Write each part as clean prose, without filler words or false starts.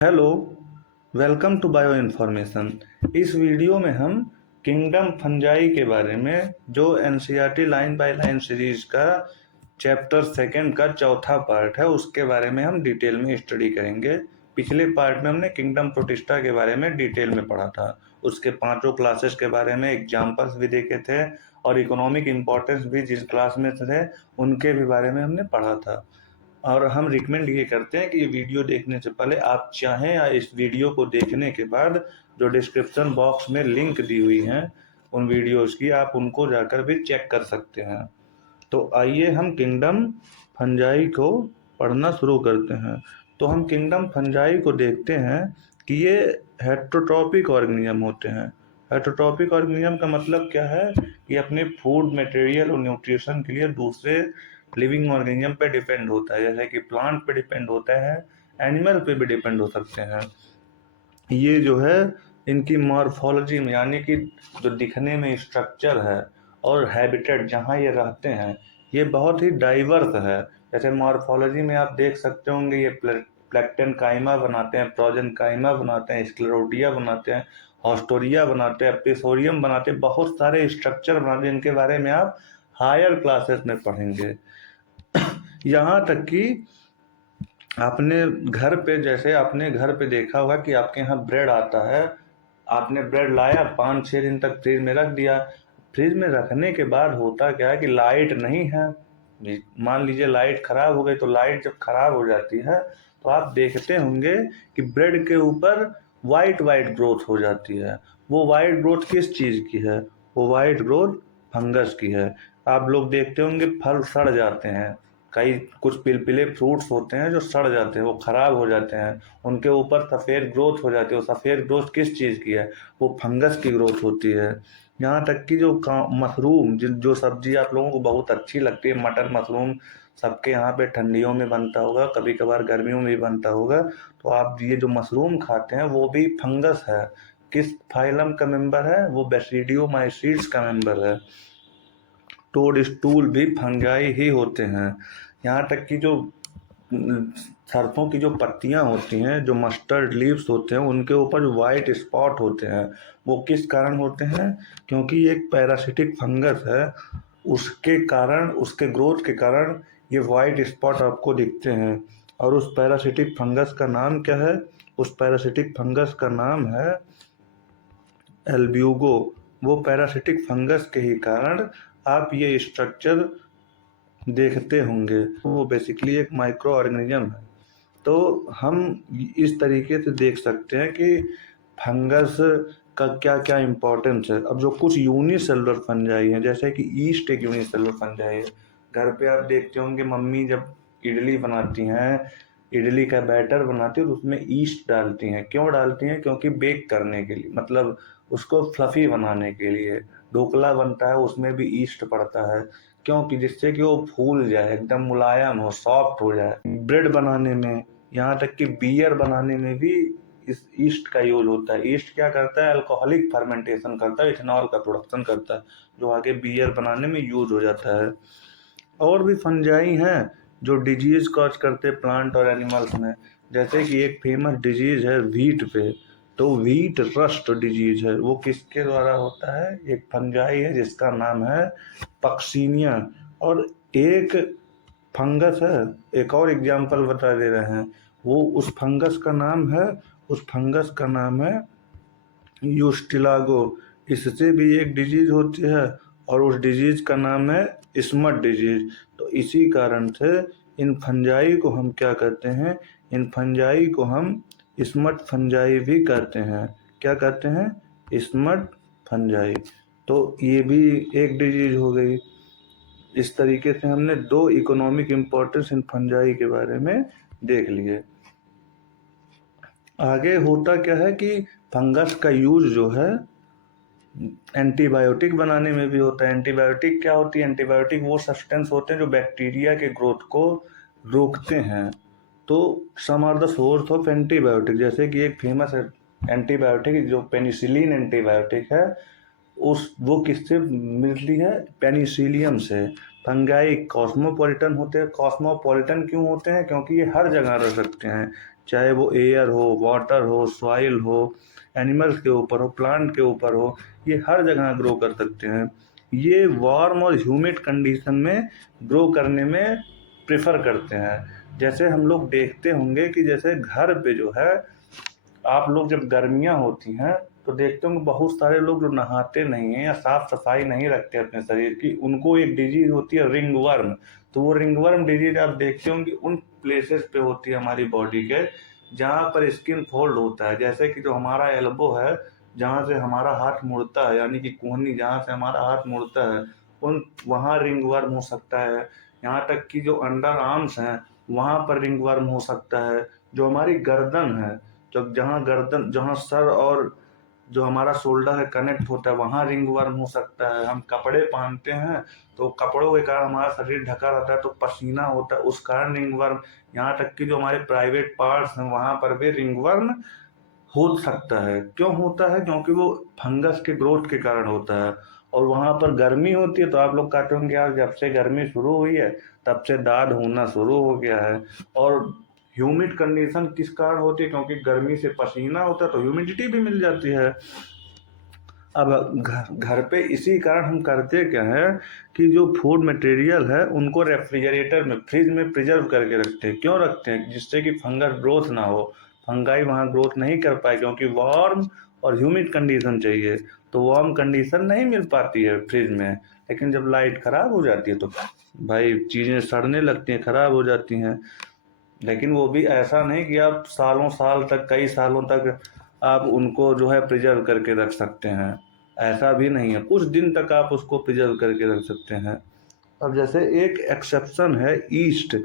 Hello, welcome to bio information. इस video में हम किंगडम फंजाई के बारे में, जो NCERT line by line series का चैप्टर सेकंड का चौथा पार्ट है, उसके बारे में हम डिटेल में स्टडी करेंगे। पिछले पार्ट में हमने किंगडम प्रोटिस्टा के बारे में डिटेल में पढ़ा था, उसके पांचों क्लासेस के बारे में एग्जाम्पल्स भी देखे थे और इकोनॉमिक इम्पोर्टेंस भी जिस क्लास में थे उनके भी बारे में हमने पढ़ा था। और हम रिकमेंड ये करते हैं कि ये वीडियो देखने से पहले आप चाहें या इस वीडियो को देखने के बाद जो डिस्क्रिप्शन बॉक्स में लिंक दी हुई हैं उन वीडियोस की, आप उनको जाकर भी चेक कर सकते हैं। तो आइए हम किंगडम फंजाई को पढ़ना शुरू करते हैं। तो हम किंगडम फंजाई को देखते हैं कि ये हेट्रोट्रॉपिक ऑर्गेनिज्म होते हैं। हेट्रोट्रॉपिक ऑर्गेनिज्म का मतलब क्या है कि अपने फूड मटेरियल और न्यूट्रिशन के लिए दूसरे लिविंग ऑर्गेनिज्म पे डिपेंड होता है, जैसे कि प्लांट पे डिपेंड होता है, एनिमल पे भी डिपेंड हो सकते हैं। ये जो है इनकी मॉर्फोलॉजी में, यानी कि जो दिखने में स्ट्रक्चर है और हैबिटेट जहाँ ये रहते हैं, ये बहुत ही डाइवर्स है। जैसे मॉर्फोलॉजी में आप देख सकते होंगे, ये प्लैक्टन काइमा बनाते हैं, प्रोजन काइमा बनाते हैं, स्क्लेरोटिया बनाते हैं, हॉस्टोरिया बनाते हैं, एपिसोरियम बनाते हैं, बहुत सारे स्ट्रक्चर बनाते हैं जिनके बारे में आप हायर क्लासेस में पढ़ेंगे। यहाँ तक कि आपने घर पे, जैसे आपने घर पे देखा होगा कि आपके यहाँ ब्रेड आता है, आपने ब्रेड लाया, 5-6 दिन तक फ्रिज में रख दिया। फ्रिज में रखने के बाद होता क्या है कि लाइट नहीं है, मान लीजिए लाइट खराब हो गई। तो लाइट जब खराब हो जाती है तो आप देखते होंगे कि ब्रेड के ऊपर वाइट वाइट ग्रोथ हो जाती है। वो वाइट ग्रोथ किस चीज़ की है? वो वाइट ग्रोथ फंगस की है। आप लोग देखते होंगे फल सड़ जाते हैं, कई कुछ पिलपिले फ्रूट्स होते हैं जो सड़ जाते हैं, वो खराब हो जाते हैं, उनके ऊपर सफ़ेद ग्रोथ हो जाती है। वो सफ़ेद ग्रोथ किस चीज़ की है? वो फंगस की ग्रोथ होती है। यहाँ तक कि जो मशरूम, जो सब्जी आप लोगों को बहुत अच्छी लगती है, मटर मशरूम, सबके यहाँ पे ठंडियों में बनता होगा, कभी कभार गर्मियों में भी बनता होगा। तो आप ये जो मशरूम खाते हैं वो भी फंगस है। किस फाइलम का मेंबर है? वो बेसिडियोमाइसीड्स का मेंबर है। टोड स्टूल भी फंगाई ही होते हैं। यहाँ तक कि जो सरसों की जो पत्तियाँ होती हैं, जो मस्टर्ड लीव्स होते हैं, उनके ऊपर जो वाइट स्पॉट होते हैं, वो किस कारण होते हैं? क्योंकि ये एक पैरासिटिक फंगस है, उसके कारण, उसके ग्रोथ के कारण ये वाइट स्पॉट आपको दिखते हैं। और उस पैरासिटिक फंगस का नाम क्या है? उस पैरासिटिक फंगस का नाम है एल्ब्यूगो। वो पैरासिटिक फंगस के ही कारण आप ये स्ट्रक्चर देखते होंगे। वो बेसिकली एक माइक्रो ऑर्गेनिज्म है। तो हम इस तरीके से देख सकते हैं कि फंगस का क्या क्या इम्पोर्टेंस है। अब जो कुछ यूनिसेलुलर फंजाई हैं, जैसे कि ईस्ट एक यूनिसेलुलर फंजाई है। घर पे आप देखते होंगे मम्मी जब इडली बनाती हैं, इडली का बैटर बनाती है और उसमें ईस्ट डालती हैं। क्यों डालती हैं? क्योंकि बेक करने के लिए, मतलब उसको फ्लफी बनाने के लिए। ढोकला बनता है उसमें भी ईस्ट पड़ता है, क्योंकि जिससे कि वो फूल जाए, एकदम मुलायम हो, सॉफ्ट हो जाए। ब्रेड बनाने में, यहाँ तक कि बियर बनाने में भी इस ईस्ट का यूज होता है। ईस्ट क्या करता है? अल्कोहलिक फर्मेंटेशन करता है, इथेनॉल का प्रोडक्शन करता है, जो आगे बियर बनाने में यूज हो जाता है। और भी फंजाई हैं जो डिजीज कॉज करते हैं प्लांट और एनिमल्स में। जैसे कि एक फेमस डिजीज है व्हीट पे, तो व्हीट रस्ट डिजीज है। वो किसके द्वारा होता है? एक फंजाई है जिसका नाम है पक्सीनिया। और एक फंगस है, एक और एग्जाम्पल बता दे रहे हैं, वो उस फंगस का नाम है, उस फंगस का नाम है यूस्टिलागो। इससे भी एक डिजीज होती है और उस डिजीज का नाम है स्मट डिजीज। तो इसी कारण से इन फंजाई को हम क्या कहते हैं? इन फंजाई को हम स्मट फंजाई भी कहते हैं। क्या कहते हैं? Smut fungi. तो ये भी एक डिजीज हो गई। इस तरीके से हमने दो इकोनॉमिक इम्पोर्टेंस इन फंजाई के बारे में देख लिए। आगे होता क्या है कि फंगस का यूज जो है एंटीबायोटिक बनाने में भी होता है। एंटीबायोटिक क्या होती है? एंटीबायोटिक वो सब्सटेंस होते हैं जो बैक्टीरिया के ग्रोथ को रोकते हैं। तो some are the source of antibiotic, जैसे कि एक फेमस एंटीबायोटिक जो पेनिसिलिन एंटीबायोटिक है, उस वो किससे मिलती है? पेनिसिलियम से। फंगाई कॉस्मोपॉलिटन होते हैं। कॉस्मोपॉलिटन क्यों होते हैं? क्योंकि ये हर जगह रह सकते हैं, चाहे वो एयर हो, वाटर हो, सॉइल हो, एनिमल्स के ऊपर हो, प्लांट के ऊपर हो, ये हर जगह ग्रो कर सकते हैं। ये वार्म और ह्यूमिड कंडीशन में ग्रो करने में प्रेफर करते हैं। जैसे हम लोग देखते होंगे कि जैसे घर पे जो है, आप लोग जब गर्मियाँ होती हैं तो देखते होंगे बहुत सारे लोग जो नहाते नहीं हैं या साफ सफाई नहीं रखते अपने शरीर की, उनको एक डिजीज होती है रिंगवर्म। तो वो रिंगवर्म डिजीज आप देखते होंगे उन प्लेसेस पे होती है हमारी बॉडी के जहाँ पर स्किन फोल्ड होता है। जैसे कि जो हमारा एल्बो है, जहाँ से हमारा हाथ मुड़ता है, यानी कि कोहनी जहाँ से हमारा हाथ मुड़ता है, उन वहाँ रिंगवर्म हो सकता है। यहाँ तक कि जो अंडर आर्म्स हैं वहाँ पर रिंगवर्म हो सकता है। जो हमारी गर्दन है, जब जहाँ गर्दन, जहाँ सर और जो हमारा शोल्डर है कनेक्ट होता है, वहाँ रिंगवर्म हो सकता है। हम कपड़े पहनते हैं तो कपड़ों के कारण हमारा शरीर ढका रहता है तो पसीना होता है, उस कारण रिंगवर्म। यहाँ तक कि जो हमारे प्राइवेट पार्ट्स हैं वहाँ पर भी रिंगवर्म हो सकता है। क्यों होता है? क्योंकि वो फंगस के ग्रोथ के कारण होता है। और वहाँ पर गर्मी होती है तो आप लोग कहते होंगे यार जब से गर्मी शुरू हुई है तब से दाद होना शुरू हो गया है। और ह्यूमिड कंडीशन किस कारण होती है? क्योंकि गर्मी से पसीना होता है तो ह्यूमिडिटी भी मिल जाती है। अब घर पे इसी कारण हम करते क्या है कि जो फूड मटेरियल है उनको रेफ्रिजरेटर में, फ्रिज में प्रिजर्व करके रखते हैं। क्यों रखते हैं? जिससे कि फंगस ग्रोथ ना हो, फंगाई वहाँ ग्रोथ नहीं कर पाए, क्योंकि वार्म और ह्यूमिड कंडीशन चाहिए। तो वार्म कंडीशन नहीं मिल पाती है फ्रिज में। लेकिन जब लाइट ख़राब हो जाती है तो भाई चीज़ें सड़ने लगती हैं, ख़राब हो जाती हैं। लेकिन वो भी ऐसा नहीं कि आप सालों साल तक, कई सालों तक आप उनको जो है प्रिजर्व करके रख सकते हैं। ऐसा भी नहीं है, कुछ दिन तक आप उसको प्रिजर्व करके रख सकते हैं। अब जैसे एक एक्सेप्शन है ईस्ट।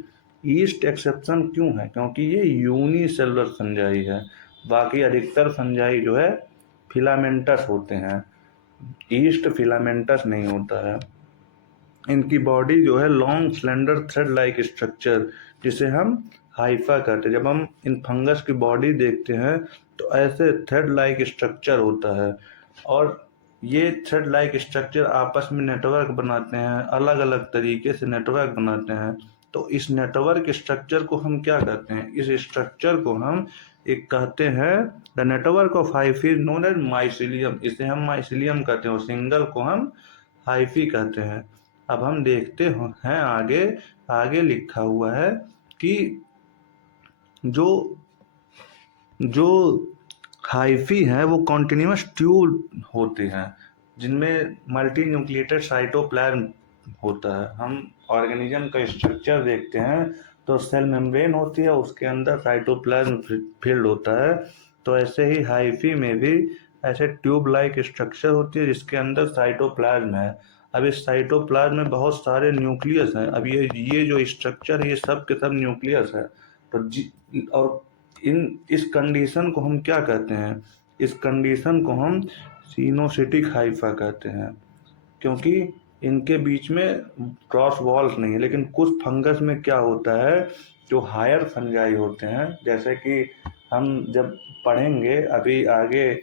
ईस्ट एक्सेप्शन क्यों है? क्योंकि ये यूनिसेलुलर फंजाई है। बाकी अधिकतर फंजाई जो है फिलामेंटस होते हैं, ईस्ट फिलामेंटस नहीं होता है। इनकी बॉडी जो है long slender thread like structure, जिसे हम हाइफा कहते हैं। जब हम इन फंगस की बॉडी देखते हैं तो ऐसे थ्रेड लाइक स्ट्रक्चर होता है। और ये थ्रेड लाइक स्ट्रक्चर आपस में नेटवर्क बनाते हैं, अलग अलग तरीके से नेटवर्क बनाते हैं। तो इस नेटवर्क स्ट्रक्चर को हम क्या कहते हैं? इस स्ट्रक्चर को हम एक कहते हैं, the network of hyphae is known as mycelium. इसे हम माइसिलियम कहते हैं और सिंगल को हम हाइफी कहते हैं। अब हम देखते हैं आगे, आगे लिखा हुआ है कि जो जो हाइफी हैं वो कॉन्टिन्यूस ट्यूब होते हैं जिनमें मल्टी न्यूक्लिएटेड साइटोप्लाज्म होता है। हम ऑर्गेनिज्म का स्ट्रक्चर देखते हैं तो सेल मेम्ब्रेन होती है, उसके अंदर साइटोप्लाज्म फील्ड होता है। तो ऐसे ही हाइफी में भी ऐसे ट्यूब लाइक स्ट्रक्चर होती है जिसके अंदर साइटोप्लाज्म है। अब इस साइटोप्लाज्म में बहुत सारे न्यूक्लियस हैं। अब ये जो स्ट्रक्चर है ये सब के सब न्यूक्लियस है। तो और इस कंडीशन को हम क्या कहते हैं? इस कंडीशन को हम सिनोसिटिक हाइफा कहते हैं, क्योंकि इनके बीच में क्रॉस वॉल्स नहीं है। लेकिन कुछ फंगस में क्या होता है, जो हायर फंजाई होते हैं, जैसे कि हम जब पढ़ेंगे अभी आगे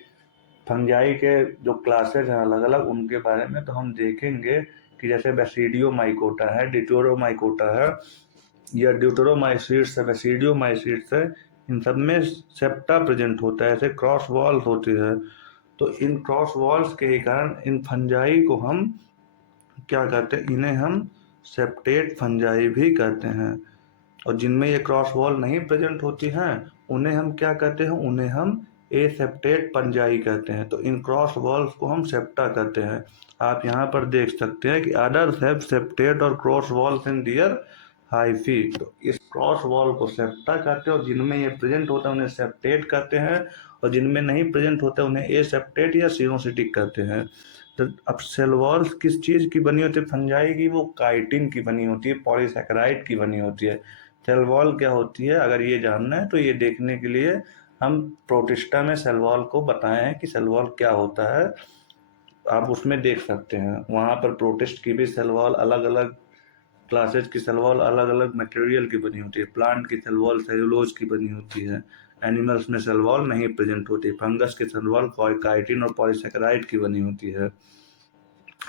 फंजाई के जो क्लासेज हैं अलग अलग उनके बारे में, तो हम देखेंगे कि जैसे बेसिडियोमाइकोटा है, डिटोरोमाइकोटा है या ड्यूटेरोमाइसीट्स है, बेसिडियोमाइसीट्स है, इन सब में सेप्टा प्रेजेंट होता है, ऐसे क्रॉस वॉल्स होती है। तो इन क्रॉस वॉल्स के ही कारण इन फंजाई को हम क्या कहते हैं? इन्हें हम सेप्टेट फंजाई भी कहते हैं। और जिनमें ये क्रॉस वॉल नहीं प्रेजेंट होती हैं उन्हें हम क्या कहते हैं? उन्हें हम एसेप्टेट फंजाई कहते हैं। तो इन क्रॉस वॉल्स को हम सेप्टा कहते हैं। आप यहाँ पर देख सकते हैं कि अदर्स हैव सेप्टेट और cross walls in their hyphae. तो इस क्रॉस वॉल को सेप्टा कहते हैं और जिनमें ये प्रेजेंट होता है उन्हें सेप्टेट कहते हैं, और जिनमें नहीं प्रेजेंट होता है उन्हें एसेप्टेट या सिनोसिटिक कहते हैं। तो अब सेल वॉल्स किस चीज़ की बनी होती है फंजाई की? वो काइटिन की बनी होती है, पॉलीसैकेराइड की बनी होती है। सेल वॉल क्या होती है अगर ये जानना है तो ये देखने के लिए हम प्रोटिस्टा में सेल वॉल को बताए हैं कि सेल वॉल क्या होता है। आप उसमें देख सकते हैं, वहाँ पर प्रोटिस्ट की भी सेल वॉल अलग अलग क्लासेज की सेल वॉल अलग अलग मटेरियल की बनी होती है। प्लांट की सेल वॉल सेलुलोज की बनी होती है, एनिमल्स में सेल वॉल नहीं प्रेजेंट होती। फंगस की सेल वॉल काइटिन और पॉलीसैकेराइड की बनी होती है।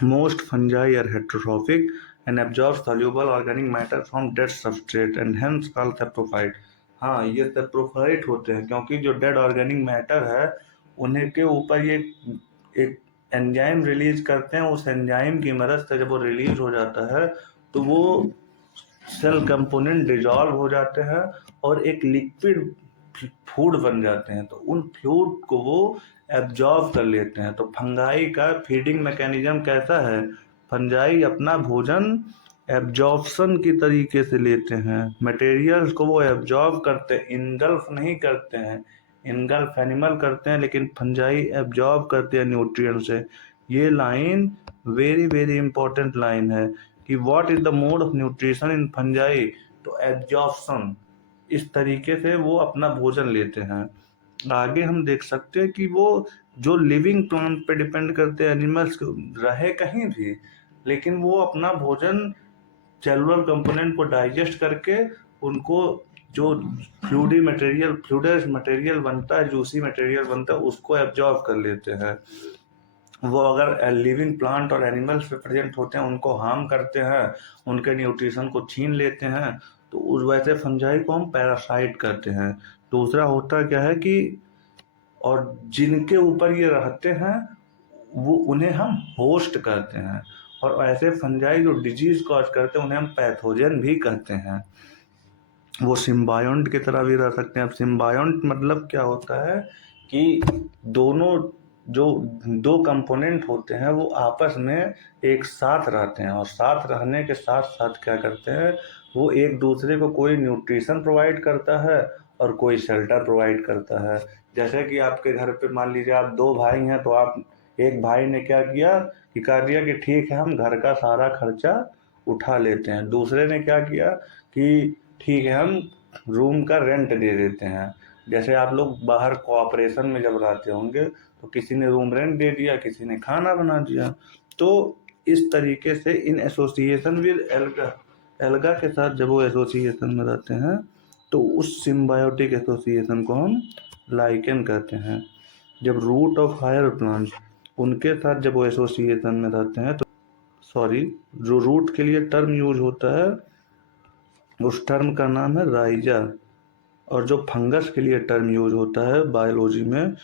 Most fungi are heterotrophic and absorb soluble organic matter from dead substrate and hence called saprophyte. हाँ, ये सेप्रोफाइट होते हैं क्योंकि जो डेड ऑर्गेनिक मैटर है उन्हें के ऊपर ये एक एंजाइम रिलीज करते हैं। उस एंजाइम की मदद से जब वो रिलीज हो जाता है तो वो सेल कंपोनेंट डिजॉल्व हो जाते हैं और एक लिक्विड फूड बन जाते हैं। तो उन फ्लूइड को वो एब्जॉर्ब कर लेते हैं। तो फंगाई का फीडिंग मैकेनिज्म कैसा है? फंजाई अपना भोजन एब्जॉर्प्शन की तरीके से लेते हैं, मटेरियल्स को वो एब्जॉर्ब करते हैं, इनगल्फ नहीं करते हैं। इनगल्फ एनिमल करते हैं लेकिन फंजाई एब्जॉर्ब करते हैं न्यूट्रिएंट से। ये line very very important line है कि what is the mode of nutrition in fungi. तो एब्जॉर्प्शन, इस तरीके से वो अपना भोजन लेते हैं। आगे हम देख सकते हैं कि वो जो लिविंग प्लांट पे डिपेंड करते हैं, एनिमल्स रहे कहीं भी, लेकिन वो अपना भोजन सेलुलर कंपोनेंट को डाइजेस्ट करके उनको जो फ्लूइडस मटेरियल बनता है, जूसी मटेरियल बनता है, उसको एब्जॉर्ब कर लेते हैं। वो अगर लिविंग प्लांट और एनिमल्स पे प्रेजेंट होते हैं उनको हार्म करते हैं, उनके न्यूट्रिशन को छीन लेते हैं। तो उस वजह से फंजाई को हम पैरासाइट कहते हैं। दूसरा होता क्या है कि और जिनके ऊपर ये रहते हैं वो उन्हें हम होस्ट कहते हैं। और ऐसे फंजाई जो डिजीज कॉज करते हैं उन्हें हम पैथोजन भी कहते हैं। वो सिम्बायोंट की तरह भी रह सकते हैं। अब सिम्बायोंट मतलब क्या होता है कि दोनों जो दो कंपोनेंट होते हैं वो आपस में एक साथ रहते हैं और साथ रहने के साथ साथ क्या करते हैं, वो एक दूसरे को कोई न्यूट्रिशन प्रोवाइड करता है और कोई शेल्टर प्रोवाइड करता है। जैसे कि आपके घर पे मान लीजिए आप दो भाई हैं, तो आप एक भाई ने क्या किया कि कह दिया कि ठीक है हम घर का सारा खर्चा उठा लेते हैं। दूसरे ने क्या किया कि ठीक है हम रूम का रेंट दे देते हैं। जैसे आप लोग बाहर कोऑपरेशन में जब रहते होंगे तो किसी ने रूम रेंट दे दिया, किसी ने खाना बना दिया। तो इस तरीके से in association with alga, alga के साथ जब वो एसोसिएशन में रहते हैं तो उस सिम्बायोटिक एसोसिएशन को हम लाइकेन कहते हैं। जब रूट ऑफ हायर प्लांट उनके साथ जब वो एसोसिएशन में रहते हैं तो सॉरी, जो रूट के लिए टर्म यूज होता है उस टर्म का नाम है राइजा। और जो फंगस के लिए टर्म यूज होता है बायोलॉजी में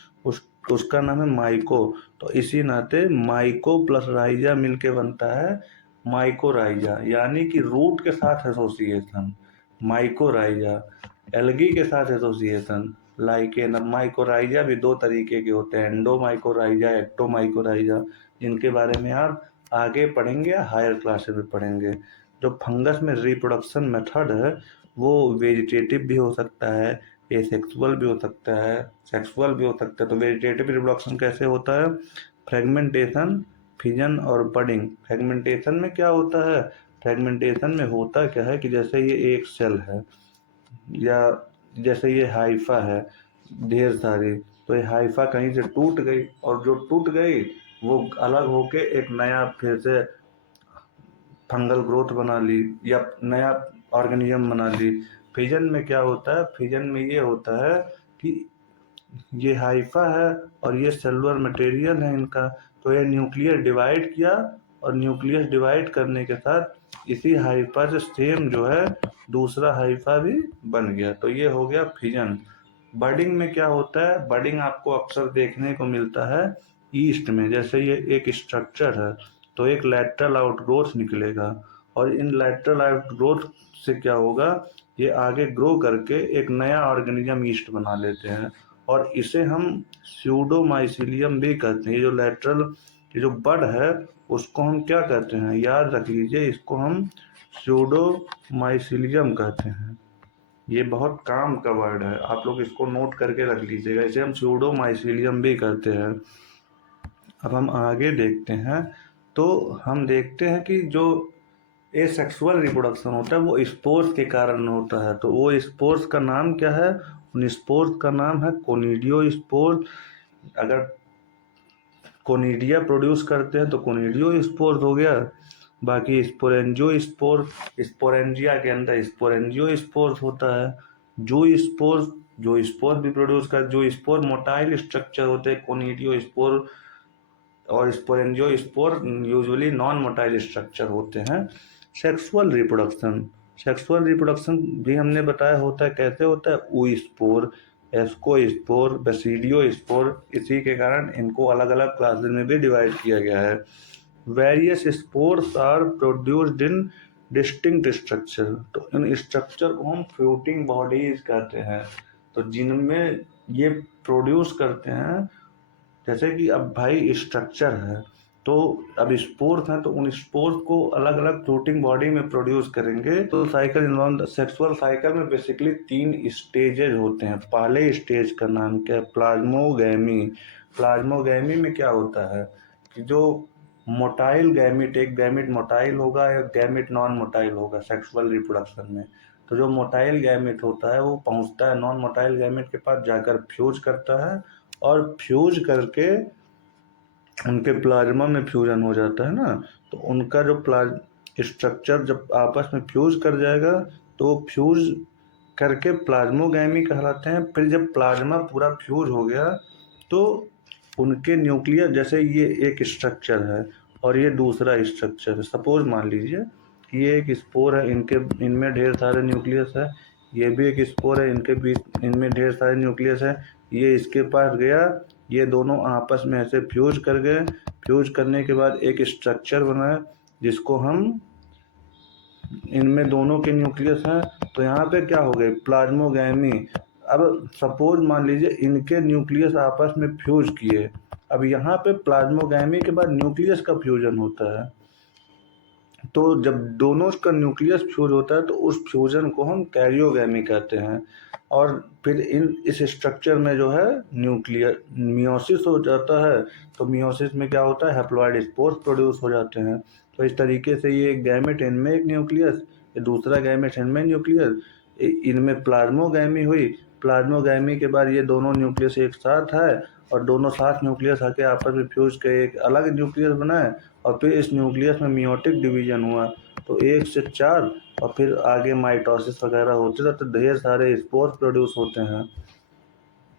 उसका नाम है माइको। तो इसी नाते माइको प्लस राइजा मिलके बनता है माइकोराइजा, यानी कि रूट के साथ एसोसिएशन माइकोराइजा, एल्गी के साथ एसोसिएशन लाइकेन। अब माइकोराइजा भी दो तरीके के होते हैं, एंडोमाइकोराइजा, एक्टोमाइकोराइजा, जिनके बारे में आप आगे पढ़ेंगे, हायर क्लासेस में पढ़ेंगे। जो फंगस में रिप्रोडक्शन मेथड है वो वेजिटेटिव भी हो सकता है, एसेक्सुअल भी हो सकता है, सेक्सुअल भी हो सकता है। तो वेजिटेटिव रिप्रोडक्शन कैसे होता है? फ्रेगमेंटेशन, फिजन और बडिंग। फ्रेगमेंटेशन में क्या होता है? फ्रेगमेंटेशन में होता क्या है कि जैसे ये एक सेल है या जैसे ये हाइफा है ढेर सारी, तो ये हाइफा कहीं से टूट गई और जो टूट गई वो अलग होके एक नया फिर से फंगल ग्रोथ बना ली या नया ऑर्गेनिज्म बना ली। फिजन में क्या होता है? फिजन में ये होता है कि ये हाइफा है और ये सेलुलर मटेरियल है इनका, तो ये न्यूक्लियस डिवाइड किया और न्यूक्लियस डिवाइड करने के साथ इसी हाइफा से सेम जो है दूसरा हाइफा भी बन गया, तो ये हो गया फिजन। बडिंग में क्या होता है? बडिंग आपको अक्सर देखने को मिलता है ईस्ट में। जैसे ये एक स्ट्रक्चर है तो एक लैटरल आउटग्रोथ निकलेगा और इन लैटरल आउटग्रोथ से क्या होगा, ये आगे ग्रो करके एक नया ऑर्गेनिज्म ईस्ट बना लेते हैं और इसे हम स्यूडोमाइसिलियम भी कहते हैं। ये जो लैटरल, ये जो बड है उसको हम क्या कहते हैं? याद रख लीजिए, इसको हम स्यूडोमाइसिलियम कहते हैं। ये बहुत काम का वर्ड है, आप लोग इसको नोट करके रख लीजिएगा, इसे हम स्यूडोमाइसिलियम भी कहते हैं। अब हम आगे देखते हैं तो हम देखते हैं कि जो एसेक्सुअल रिप्रोडक्शन होता है वो स्पोर्स के कारण होता है। तो वो स्पोर्स का नाम क्या है? उन स्पोर्स का नाम है कोनिडियो स्पोर। अगर कोनिडिया प्रोड्यूस करते हैं तो कोनिडियो स्पोर्स हो गया। बाकी स्पोरेंजियो स्पोर, स्पोरेंजिया के अंदर स्पोरेंजियो स्पोर्स होता है। जो स्पोर, जो स्पोर भी प्रोड्यूस कर, जो स्पोर मोटाइल स्ट्रक्चर होते हैं कोनिडियो स्पोर और sporangiospore usually non motile structure होते हैं। सेक्सुअल रिप्रोडक्शन भी हमने बताया होता है, कैसे होता है, oospore, एस्कोस्पोर, बेसिडियोस्पोर। इसी के कारण इनको अलग अलग क्लासेस में भी डिवाइड किया गया है। Various spores are produced in distinct structure, तो इन स्ट्रक्चर को हम फ्लोटिंग बॉडीज कहते हैं। तो जिनमें ये प्रोड्यूस करते हैं, जैसे कि अब भाई स्ट्रक्चर है, तो अब स्पोर्स हैं, तो उन स्पोर्स को अलग अलग फ्लोटिंग बॉडी में प्रोड्यूस करेंगे। तो साइकिल इन्वॉल्व, सेक्सुअल साइकिल में बेसिकली 3 स्टेजेज होते हैं। पहले स्टेज का नाम क्या है, प्लाज्मोगैमी। प्लाज्मोगैमी में क्या होता है कि जो मोटाइल गैमिट, एक गैमिट मोटाइल होगा, एक गैमिट नॉन मोटाइल होगा सेक्सुअल रिप्रोडक्शन में। तो जो मोटाइल गैमिट होता है वो पहुंचता है नॉन मोटाइल गैमिट के पास, जाकर फ्यूज करता है, और फ्यूज करके उनके प्लाज्मा में फ्यूजन हो जाता है ना। तो उनका जो स्ट्रक्चर जब आपस में फ्यूज कर जाएगा तो फ्यूज करके प्लाज्मोगैमी कहलाते हैं। फिर जब प्लाज्मा पूरा फ्यूज हो गया तो उनके न्यूक्लियस, जैसे ये एक स्ट्रक्चर है और ये दूसरा स्ट्रक्चर है, सपोज मान लीजिए कि ये एक स्पोर है, इनमें ढेर सारे न्यूक्लियस है, ये भी एक स्पोर है, इनके बीच इनमें ढेर सारे न्यूक्लियस है, ये इसके पास गया, ये दोनों आपस में ऐसे फ्यूज कर गए। फ्यूज करने के बाद एक स्ट्रक्चर बना जिसको हम, इनमें दोनों के न्यूक्लियस हैं, तो यहाँ पे क्या हो गए, प्लाज्मोगैमी। अब सपोज मान लीजिए इनके न्यूक्लियस आपस में फ्यूज किए, अब यहाँ पे प्लाज्मोगैमी के बाद न्यूक्लियस का फ्यूजन होता है। तो जब दोनों का न्यूक्लियस फ्यूज होता है तो उस फ्यूजन को हम कैरियोगैमी कहते हैं। और फिर इस स्ट्रक्चर में जो है न्यूक्लियर मियोसिस हो जाता है। तो मियोसिस में क्या होता है, हैप्लॉइड स्पोर्स प्रोड्यूस हो जाते हैं। तो इस तरीके से ये एक गैमेट इनमें एक न्यूक्लियस, ये दूसरा गैमेट इनमें न्यूक्लियस, इनमें प्लाज्मोगैमी हुई। प्लाज्मोगैमी के बाद ये दोनों न्यूक्लियस एक साथ है और दोनों साथ न्यूक्लियस आके आपस में फ्यूज के एक अलग न्यूक्लियस बनाए, और फिर इस न्यूक्लियस में मियोटिक डिवीजन हुआ, तो 1 से 4, और फिर आगे माइटोसिस वगैरह होते रहते, तो ढेर सारे स्पोर्स प्रोड्यूस होते हैं।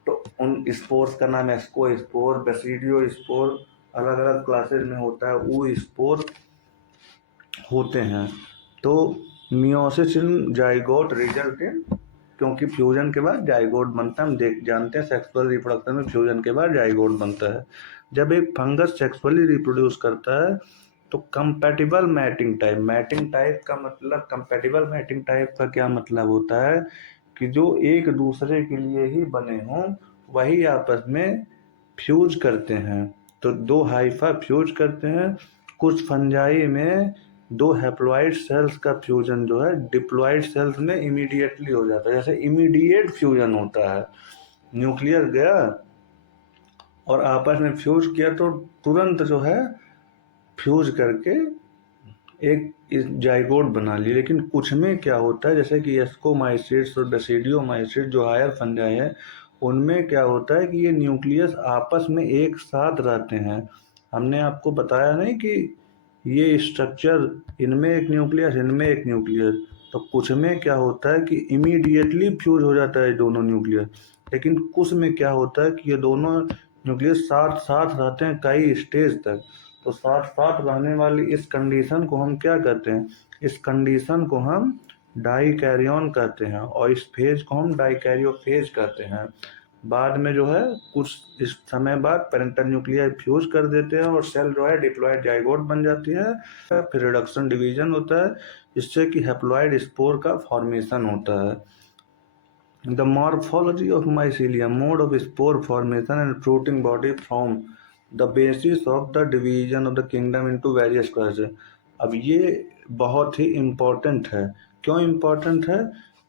तो उन स्पोर्स का नाम एस्कोस्पोर, बेसिडियोस्पोर, अलग अलग क्लासेस में होता है, वो स्पोर होते हैं। तो meiosis in zygote result in, क्योंकि फ्यूजन के बाद जाइगोट बनता है, हम जानते हैं सेक्सुअल रिप्रोडक्शन में फ्यूजन के बाद जाइगोट बनता है। जब एक फंगस सेक्सुअली रिप्रोड्यूस करता है तो कंपैटिबल मैटिंग टाइप का मतलब, कंपैटिबल मैटिंग टाइप का क्या मतलब होता है कि जो एक दूसरे के लिए ही बने हों वही आपस में फ्यूज करते हैं। तो 2 हाइफा फ्यूज करते हैं। कुछ फंजाई में 2 हैप्लॉइड सेल्स का फ्यूजन जो है डिप्लॉइड सेल्स में इमीडिएटली हो जाता है, जैसे इमीडिएट फ्यूजन होता है। न्यूक्लियस गया और आपस में फ्यूज किया तो तुरंत जो है फ्यूज करके एक जाइगोट बना ली। लेकिन कुछ में क्या होता है, जैसे कि एस्कोमाइसिट्स और बेसिडियोमाइसिट्स जो हायर फंजाई है, उनमें क्या होता है कि ये न्यूक्लियस आपस में एक साथ रहते हैं। हमने आपको बताया नहीं कि ये स्ट्रक्चर, इनमें एक न्यूक्लियस, इनमें एक न्यूक्लियस, तो कुछ में क्या होता है कि इमीडिएटली फ्यूज हो जाता है दोनों न्यूक्लियस। लेकिन कुछ में क्या होता है कि ये दोनों न्यूक्लियस साथ साथ रहते हैं कई स्टेज तक। तो साथ साथ रहने वाली इस कंडीशन को हम क्या कहते हैं, इस कंडीशन को हम डाइकैरियन कहते हैं, और इस फेज को हम डाइकैरियोफेज कहते हैं। बाद में जो है कुछ इस समय बाद पेरेंटल न्यूक्लियाई फ्यूज कर देते हैं और सेल जो है डिप्लॉयड जाइगोट बन जाती है। फिर रिडक्शन डिवीजन होता है, जिससे कि हैप्लॉइड स्पोर का फॉर्मेशन होता है। The morphology of mycelium, mode of spore formation and fruiting body form the basis of the division of the kingdom into various classes। अब ये बहुत ही इम्पोर्टेंट है। क्यों इम्पोर्टेंट है,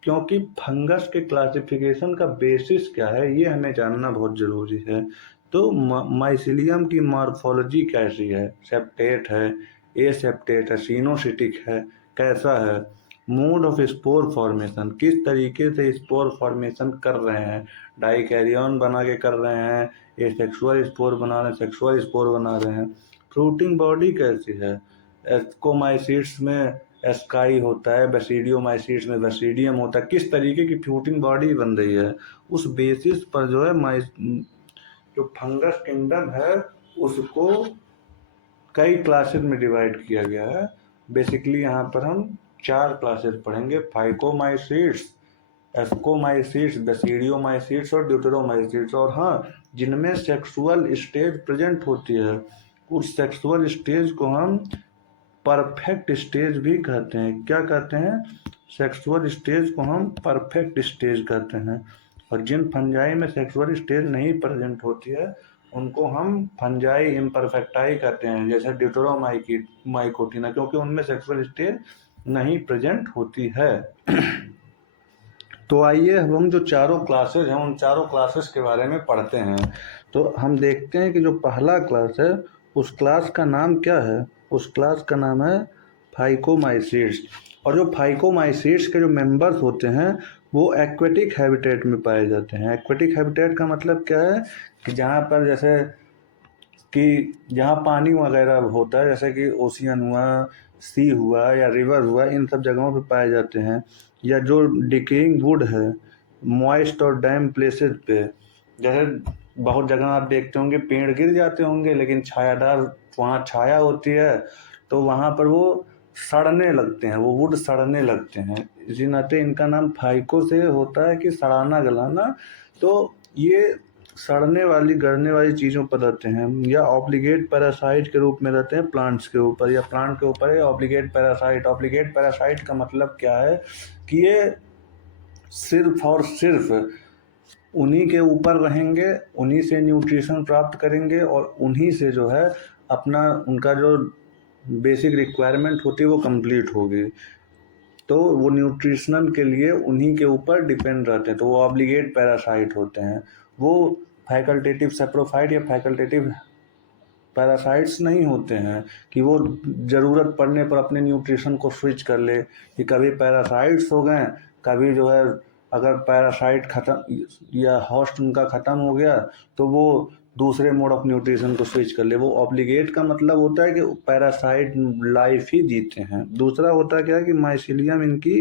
क्योंकि फंगस के क्लासिफिकेशन का बेसिस क्या है ये हमें जानना बहुत ज़रूरी है। तो माइसिलियम की मॉर्फोलॉजी कैसी है, सेप्टेट है, ए सेप्टेट है, सिनोसिटिक है, कैसा है, मोड ऑफ स्पोर फॉर्मेशन, किस तरीके से स्पोर फॉर्मेशन कर रहे हैं, डाइकैरियन बना के कर रहे हैं, ये सेक्सुअल स्पोर बना रहे हैं, सेक्सुअल स्पोर बना रहे हैं, फ्रूटिंग बॉडी कैसी है, एस्कोमाइसिट्स में एस्काई होता है, बेसिडियोमाइसिट्स में बेसिडियम होता है, किस तरीके की फ्रूटिंग बॉडी बन रही है, उस बेसिस पर जो है जो फंगस किंगडम है उसको कई क्लासेस में डिवाइड किया गया है। बेसिकली यहाँ पर हम 4 क्लासेस पढ़ेंगे, फाइकोमाइसीट्स, एस्कोमाइसीट्स, बेसिडियोमाइसीट्स और ड्यूटेरोमाइसीट्स। और हाँ, जिनमें सेक्सुअल स्टेज प्रेजेंट होती है उस सेक्सुअल स्टेज को हम परफेक्ट स्टेज भी कहते हैं। क्या कहते हैं? सेक्सुअल स्टेज को हम परफेक्ट स्टेज कहते हैं। और जिन फंजाई में सेक्सुअल स्टेज नहीं प्रेजेंट होती है उनको हम फंजाई इम्परफेक्टाई कहते हैं, जैसे ड्यूटेरोमाइकोटिना, क्योंकि उनमें सेक्सुअल स्टेज नहीं प्रेजेंट होती है। तो आइए हम जो चारों क्लासेज हैं उन चारों क्लासेस के बारे में पढ़ते हैं। तो हम देखते हैं कि जो पहला क्लास है उस क्लास का नाम क्या है? उस क्लास का नाम है फाइकोमाइसीट्स। और जो फाइकोमाइसीट्स के जो मेंबर्स होते हैं वो एक्वेटिक हैबिटेट में पाए जाते हैं। एक्वेटिक हैबिटेट का मतलब क्या है? कि जहाँ पर जैसे कि जहाँ पानी वगैरह होता है, जैसे कि ओशियन हुआ, सी हुआ या रिवर हुआ, इन सब जगहों पे पाए जाते हैं। या जो डिकेइंग वुड है मॉइस्ट और डैम प्लेसेस पे, जैसे बहुत जगह आप देखते होंगे पेड़ गिर जाते होंगे लेकिन छायादार वहाँ छाया होती है तो वहाँ पर वो सड़ने लगते हैं, वो वुड सड़ने लगते हैं। इसी नाते इनका नाम फाइको से होता है कि सड़ाना गलाना। तो ये सड़ने वाली गलने वाली चीज़ों पर रहते हैं या ऑब्लिगेट पैरासाइट के रूप में रहते हैं प्लांट्स के ऊपर, या प्लांट के ऊपर है ऑब्लिगेट पैरासाइट। ऑब्लिगेट पैरासाइट का मतलब क्या है? कि ये सिर्फ और सिर्फ उन्हीं के ऊपर रहेंगे, उन्हीं से न्यूट्रिशन प्राप्त करेंगे और उन्हीं से जो है अपना उनका जो बेसिक रिक्वायरमेंट होती है वो कंप्लीट होगी। तो वो न्यूट्रिशनल के लिए उन्हीं के ऊपर डिपेंड रहते हैं, तो वो ऑब्लिगेट पैरासाइट होते हैं। वो फैकल्टेटिव सेप्रोफाइट या फैकल्टेटिव पैरासाइट्स नहीं होते हैं कि वो ज़रूरत पड़ने पर अपने न्यूट्रिशन को स्विच कर ले, कि कभी पैरासाइट्स हो गए, कभी जो है अगर पैरासाइट ख़त्म या होस्ट उनका ख़त्म हो गया तो वो दूसरे मोड ऑफ न्यूट्रिशन को स्विच कर ले। वो ऑब्लिगेट का मतलब होता है कि पैरासाइट लाइफ ही जीते हैं। दूसरा होता क्या है कि माइसीलियम इनकी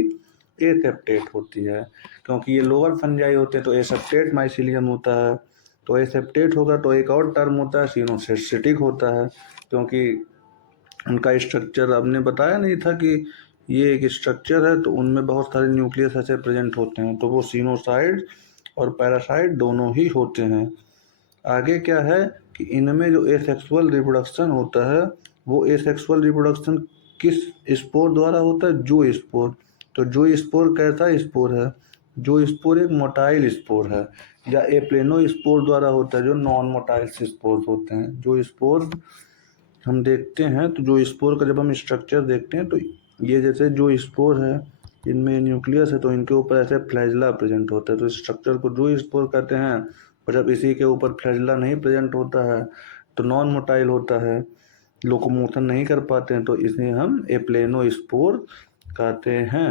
एसेप्टेट होती है, क्योंकि ये लोअर फंजाई होते हैं तो एसेप्टेट माइसीलियम होता है। तो एसेप्टेट होगा तो एक और टर्म होता है सिनोसिटिक होता है, क्योंकि उनका स्ट्रक्चर आपने बताया नहीं था कि ये एक स्ट्रक्चर है तो उनमें बहुत सारे न्यूक्लियस ऐसे प्रेजेंट होते हैं, तो वो सिनोसाइड और पैरासाइट दोनों ही होते हैं। आगे क्या है कि इनमें जो एसेक्सुअल रिप्रोडक्शन होता है वो एसेक्सुअल रिप्रोडक्शन किस स्पोर द्वारा होता है? जो स्पोर। तो जो स्पोर कैसा स्पोर है? जो स्पोर एक मोटाइल स्पोर है, या एप्लेनो स्पोर द्वारा होता है जो नॉन मोटाइल स्पोर होते हैं। जो स्पोर हम देखते हैं तो जो स्पोर का जब हम स्ट्रक्चर देखते हैं तो ये जैसे जो स्पोर है इनमें न्यूक्लियस है तो इनके ऊपर ऐसे फ्लैजला प्रेजेंट होता है, तो स्ट्रक्चर को जो स्पोर कहते हैं। और जब इसी के ऊपर फ्लैजला नहीं प्रेजेंट होता है तो नॉन मोटाइल होता है, लोकोमोशन नहीं कर पाते हैं, तो इसे हम एप्लेनो स्पोर कहते हैं।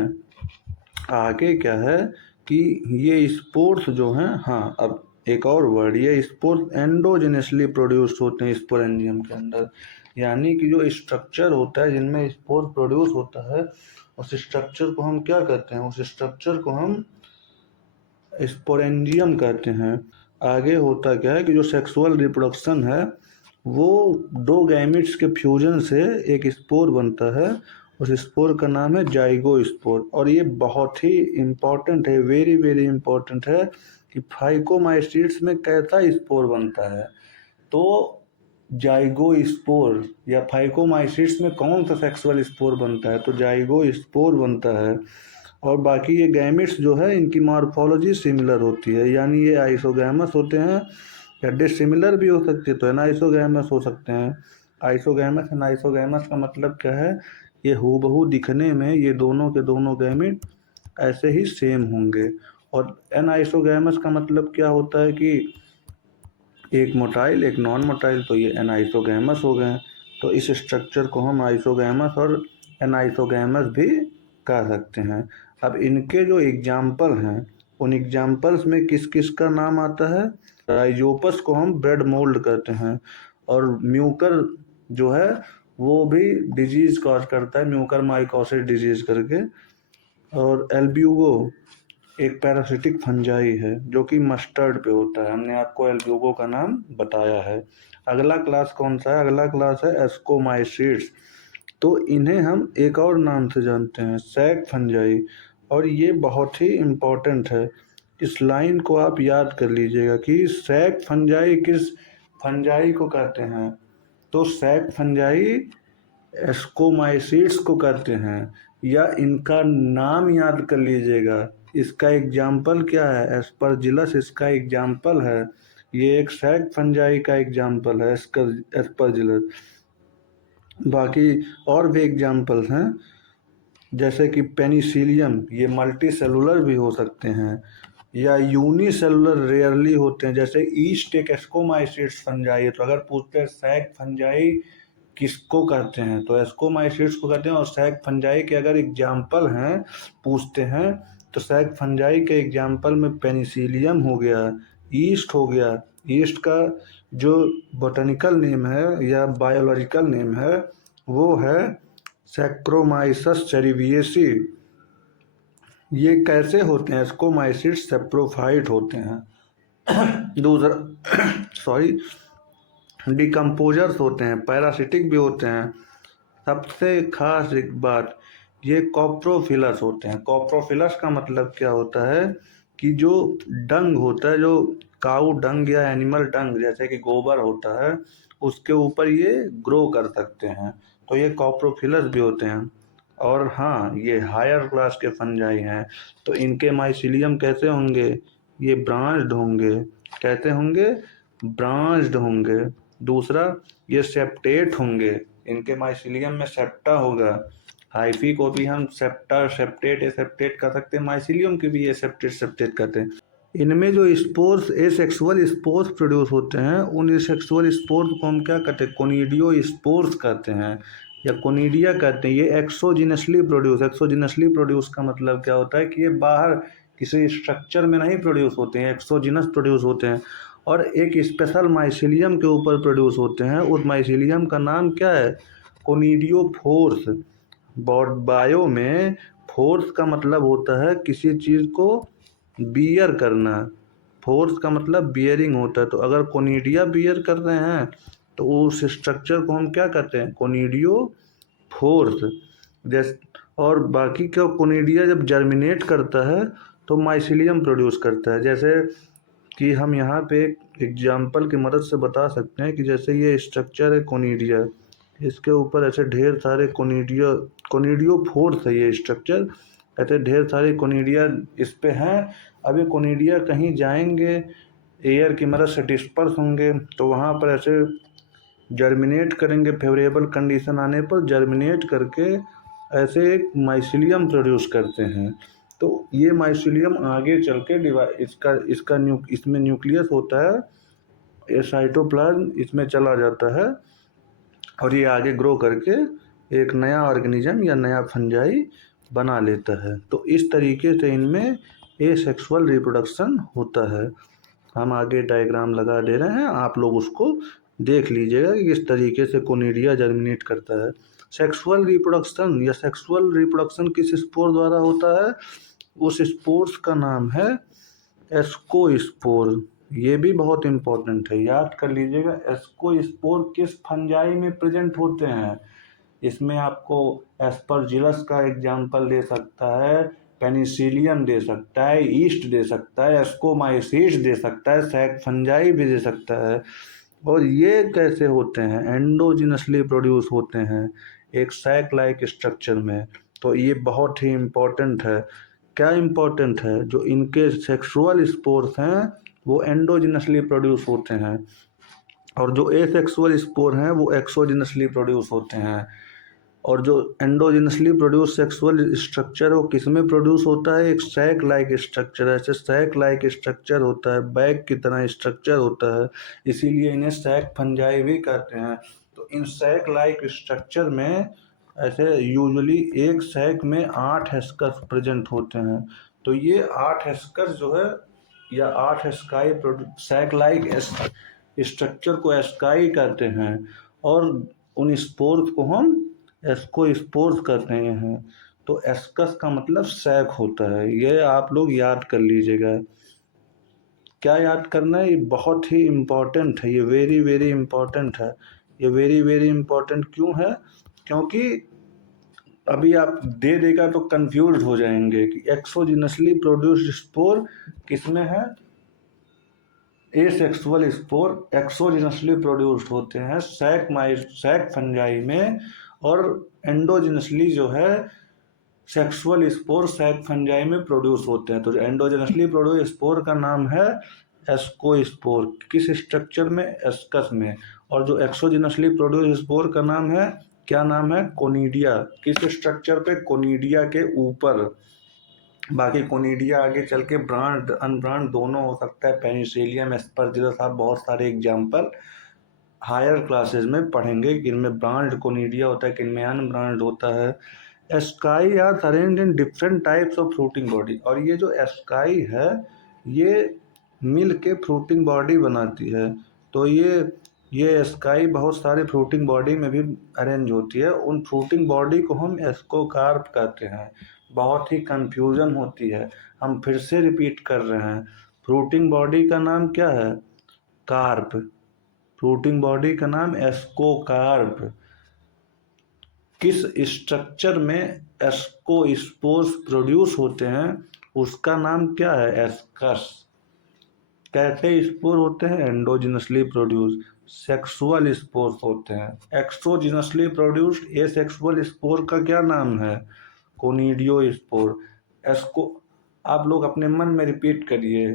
आगे क्या है कि ये स्पोर्स जो हैं, हाँ अब एक और वर्ड, ये स्पोर्स एंडोजेनसली प्रोड्यूस होते हैं स्पोरेंजियम के अंदर। यानी कि जो स्ट्रक्चर होता है जिनमें स्पोर प्रोड्यूस होता है उस स्ट्रक्चर को हम क्या कहते हैं? उस स्ट्रक्चर को हम स्पोरेंजियम कहते हैं। आगे होता क्या है कि जो सेक्सुअल रिप्रोडक्शन है वो दो गैमिट्स के फ्यूजन से एक स्पोर बनता है, उस स्पोर का नाम है जाइगोस्पोर। और ये बहुत ही इम्पॉर्टेंट है, वेरी वेरी इम्पॉर्टेंट है कि फाइकोमाइसीट्स में कैसा स्पोर बनता है। तो जाइगोस्पोर या फाइकोमाइसीट्स में कौन सा सेक्सुअल स्पोर बनता है? तो जाइगोस्पोर बनता है। और बाकी ये गैमिट्स जो है इनकी मॉर्फोलॉजी सिमिलर होती है, यानी ये आइसोगैमस होते हैं या डिसिमिलर भी हो सकते हैं, तो एनाइसोगैमस हो सकते हैं। आइसोगैमस एनाइसोगैमस का मतलब क्या है? ये हूबहू दिखने में ये दोनों के दोनों गैमिट ऐसे ही सेम होंगे। और एनाइसोगैमस का मतलब क्या होता है कि एक मोटाइल एक नॉन मोटाइल, तो ये एनाइसोगैमस हो गए। तो इस स्ट्रक्चर को हम आइसोगैमस और एनाइसोगैमस भी कह सकते हैं। अब इनके जो एग्जाम्पल हैं उन एग्जाम्पल्स में किस किस का नाम आता है? राइजोपस को हम ब्रेड मोल्ड कहते हैं, और म्यूकर जो है वो भी डिजीज कॉज करता है, म्यूकर माइकोसिस डिजीज करके। और एल्ब्यूगो एक पैरासिटिक फंजाई है जो कि मस्टर्ड पे होता है, हमने आपको एल्ब्यूगो का नाम बताया है। अगला क्लास कौन सा है? अगला क्लास है एस्कोमाइसीट्स। तो इन्हें हम एक और नाम से जानते हैं, सैक फंजाई। और ये बहुत ही इम्पोर्टेंट है, इस लाइन को आप याद कर लीजिएगा कि सैक फंजाई किस फंजाई को कहते हैं। तो सैक फंजाई एस्कोमाइसीड्स को कहते हैं, या इनका नाम याद कर लीजिएगा। इसका एग्जाम्पल क्या है, एस्परजिलस इसका एग्जाम्पल है। ये एक सैक फंजाई का एग्जाम्पल है एस्परजिलस। बाकी और भी एग्जाम्पल्स हैं, जैसे कि पेनिसिलियम, ये मल्टी सेलुलर भी हो सकते हैं या यूनिसेलुलर रेयरली होते हैं। जैसे ईस्ट एक एस्कोमाइसीड्स फंजाई है, तो अगर पूछते हैं सैक फंजाई किसको कहते हैं, तो एस्कोमाइसीड्स को कहते हैं। और सैक फंजाई के अगर एग्जाम्पल हैं पूछते हैं, तो सैक फंजाई के एग्जाम्पल में पेनिसिलियम हो गया, ईस्ट हो गया। ईस्ट का जो बोटेनिकल नेम है या बायोलॉजिकल नेम है वो है सैक्रोमाइसस चेरिविएसी। ये कैसे होते हैं, एस्कोमाइसीड्स सेप्रोफाइट होते हैं। दूसरा सॉरी डिकम्पोजर्स होते हैं, पैरासिटिक भी होते हैं। सबसे खास एक बात, ये कॉप्रोफिलस होते हैं। कॉप्रोफिलस का मतलब क्या होता है कि जो डंग होता है, जो काऊ डंग या एनिमल डंग जैसे कि गोबर होता है, उसके ऊपर ये ग्रो कर सकते हैं, तो ये कॉप्रोफिलस भी होते हैं। और हाँ, ये हायर क्लास के फंजाई हैं, तो इनके माइसिलियम कैसे होंगे, ये ब्रांच्ड होंगे। कैसे होंगे, ब्रांच्ड होंगे। दूसरा, ये सेप्टेट होंगे, इनके माइसिलियम में सेप्टा होगा। हाइफी को भी हम सेप्टा, सेप्टेट, एसेप्टेट कर सकते हैं, माइसिलियम के भी एसेप्टेट, सेप्टेट कहते हैं। इनमें जो स्पोर्स, एसेक्सुअल स्पोर्स प्रोड्यूस होते हैं, उन एसेक्सुअल स्पोर्स को हम क्या कहते हैं, कोनिडियो स्पोर्स कहते हैं या कोनिडिया कहते हैं। ये एक्सोजिनसली प्रोड्यूस का मतलब क्या होता है कि ये बाहर किसी स्ट्रक्चर में नहीं प्रोड्यूस होते हैं, एक्सोजिनस प्रोड्यूस होते हैं। और एक स्पेशल माइसिलियम के ऊपर प्रोड्यूस होते हैं, उस माइसिलियम का नाम क्या है, कोनिडियोफोर्स। बायो में फोर्स का मतलब होता है किसी चीज़ को बियर करना, फोर्स का मतलब बियरिंग होता है। तो अगर कोनिडिया बियर कर रहे हैं तो उस स्ट्रक्चर को हम क्या कहते हैं, कोनिडियो फोर्स। जैसे और बाकी क्या, कोनिडिया जब जर्मिनेट करता है तो माइसिलियम प्रोड्यूस करता है। जैसे कि हम यहाँ पे एक एग्जाम्पल की मदद से बता सकते हैं कि जैसे ये स्ट्रक्चर है कोनिडिया, इसके ऊपर ऐसे ढेर सारे कोनिडियो फोर्स है ये स्ट्रक्चर, ऐसे ढेर सारे कोनिडिया इस पे हैं। अब ये कोनिडिया कहीं जाएंगे, एयर की मदद से डिस्पर्स होंगे, तो वहाँ पर ऐसे जर्मिनेट करेंगे, फेवरेबल कंडीशन आने पर जर्मिनेट करके ऐसे एक माइसिलियम प्रोड्यूस करते हैं। तो ये माइसिलियम आगे चल के इसमें न्यूक्लियस होता है, ये साइटोप्लाज्म इसमें चला जाता है और ये आगे ग्रो करके एक नया ऑर्गेनिज्म या नया फंजाई बना लेता है। तो इस तरीके से इनमें एसेक्सुअल रिप्रोडक्शन होता है। हम आगे डायग्राम लगा दे रहे हैं, आप लोग उसको देख लीजिएगा कि किस तरीके से कोनिडिया जर्मिनेट करता है। सेक्सुअल रिप्रोडक्शन किस स्पोर द्वारा होता है, उस स्पोर्स का नाम है एस्कोस्पोर। ये भी बहुत इंपॉर्टेंट है, याद कर लीजिएगा। एस्कोस्पोर किस फंजाई में प्रेजेंट होते हैं, इसमें आपको एस्परजिलस का एग्जाम्पल दे सकता है, पेनिसिलियम दे सकता है, ईस्ट दे सकता है, एस्कोमाइसीड्स दे सकता है, सैक फंजाई भी दे सकता है। और ये कैसे होते हैं, एंडोजिनसली प्रोड्यूस होते हैं एक सैक लाइक स्ट्रक्चर में। तो ये बहुत ही इम्पोर्टेंट है। क्या इम्पोर्टेंट है, जो इनके सेक्सुअल स्पोर्स हैं वो एंडोजिनसली प्रोड्यूस होते हैं, और जो एसेक्सुअल स्पोर हैं वो एक्सोजिनसली प्रोड्यूस होते हैं। और जो एंडोजिनसली प्रोड्यूस सेक्सुअल स्ट्रक्चर वो किस में प्रोड्यूस होता है, एक सैक लाइक स्ट्रक्चर, ऐसे सैक लाइक स्ट्रक्चर होता है, बैग की तरह स्ट्रक्चर होता है, इसीलिए इन्हें सैक फंजाई भी कहते हैं। तो इन सैक लाइक स्ट्रक्चर में ऐसे यूजुअली एक सैक में 8 हेस्कस प्रेजेंट होते हैं। तो ये 8 हेस्कस जो है या 8 स्काई सैक लाइक स्ट्रक्चर को एस्काई कहते हैं, और उन स्पोर्स को हम एस्कोस्पोर्स कहते हैं। तो एस्कस का मतलब सैक होता है, ये आप लोग याद कर लीजिएगा। क्या याद करना है, ये बहुत ही इम्पोर्टेंट है, ये वेरी वेरी इम्पोर्टेंट है। ये वेरी वेरी इम्पोर्टेंट क्यों है, क्योंकि अभी आप दे देगा तो कंफ्यूज हो जाएंगे कि एक्सोजिनसली प्रोड्यूस्ड स्पोर किसमें है। एसेक्सुअल स्पोर एक्सोजिनसली प्रोड्यूस्ड होते हैं सैक फंजाई में, और एंडोजिनसली जो है सेक्सुअल स्पोर सैक फंजाई में प्रोड्यूस होते हैं। तो एंडोजिनसली प्रोड्यूस स्पोर का नाम है एस्कोस्पोर, किस स्ट्रक्चर में, एस्कस में। और जो एक्सोजिनसली प्रोड्यूस स्पोर का नाम है, क्या नाम है, कोनिडिया, किस स्ट्रक्चर पे, कोनिडिया के ऊपर। बाकी कोनिडिया आगे चल के ब्रांड अनब्रांड दोनों हो सकता है, पेनिसिलियम एस्परजिलस, आप बहुत सारे एग्जाम्पल हायर क्लासेस में पढ़ेंगे कि इनमें ब्रांड कोनिडिया होता है, किनमें अनब्रांड होता है। Asci are arranged in different types of fruiting body, और ये जो एस्काई है ये मिल के फ्रूटिंग बॉडी बनाती है। तो ये एस्काई बहुत सारे फ्रूटिंग बॉडी में भी अरेंज होती है। उन फ्रूटिंग बॉडी को हम एस्कोकार्प कहते हैं। बहुत ही कंफ्यूजन होती है, हम फिर से रिपीट कर रहे हैं। फ्रूटिंग बॉडी का नाम क्या है, कार्प। फ्रूटिंग बॉडी का नाम एस्कोकार्प। किस स्ट्रक्चर में एस्कोस्पोर्स प्रोड्यूस होते हैं उसका नाम क्या है, एस्कस। कैसे स्पोर होते हैं, एंडोजिनसली प्रोड्यूस। सेक्सुअल स्पोर्स होते हैं एक्सोजिनसली प्रोड्यूस्ड। एसेक्सुअल स्पोर का क्या नाम है, कोनिडियो स्पोर। एस्को, आप लोग अपने मन में रिपीट करिए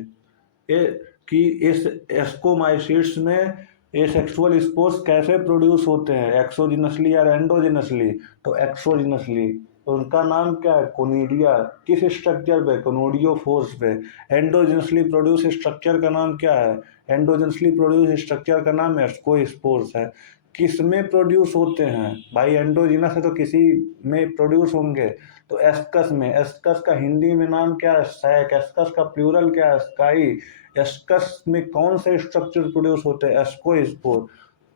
कि इस एस्कोमाइसिट्स में एसेक्सुअल स्पोर्स कैसे प्रोड्यूस होते हैं, एक्सोजिनसली या एंडोजिनसली। तो एक्सोजिनसली, तो उनका नाम क्या है, कोनिडिया। किस स्ट्रक्चर पे, कोनिडियो फोर्स पे। एंडोजिनसली प्रोड्यूस स्ट्रक्चर का नाम क्या है, एंडोजिनसली प्रोड्यूस स्ट्रक्चर का नाम एस्कोस्पोर्स है। किस में प्रोड्यूस होते हैं भाई, एंडोजिनस है तो किसी में प्रोड्यूस होंगे, तो एस्कस में। एस्कस का हिंदी में नाम क्या है, सैक। एस्कस का प्लूरल क्या है, स्काई। एस्कस में कौन से स्ट्रक्चर प्रोड्यूस होते हैं, एस्कोस्पोर।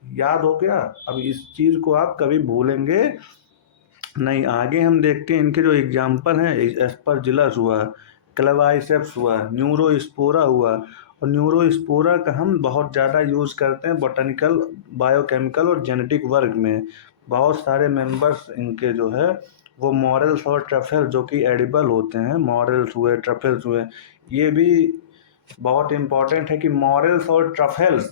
याद हो गया। अब इस चीज को आप कभी भूलेंगे नहीं। आगे हम देखते हैं इनके जो एग्जाम्पल हैं, एस्परजिलस हुआ, क्लेवाइसेप्स हुआ, न्यूरोस्पोरा हुआ। और न्यूरोस्पोरा का हम बहुत ज़्यादा यूज़ करते हैं बोटानिकल, बायोकेमिकल और जेनेटिक वर्क में। बहुत सारे मेंबर्स इनके जो है वो मॉरल्स और ट्रफल्स जो कि एडिबल होते हैं, मॉरल्स हुए, ट्रफल्स हुए। ये भी बहुत इम्पॉर्टेंट है कि मॉरल्स और ट्रफल्स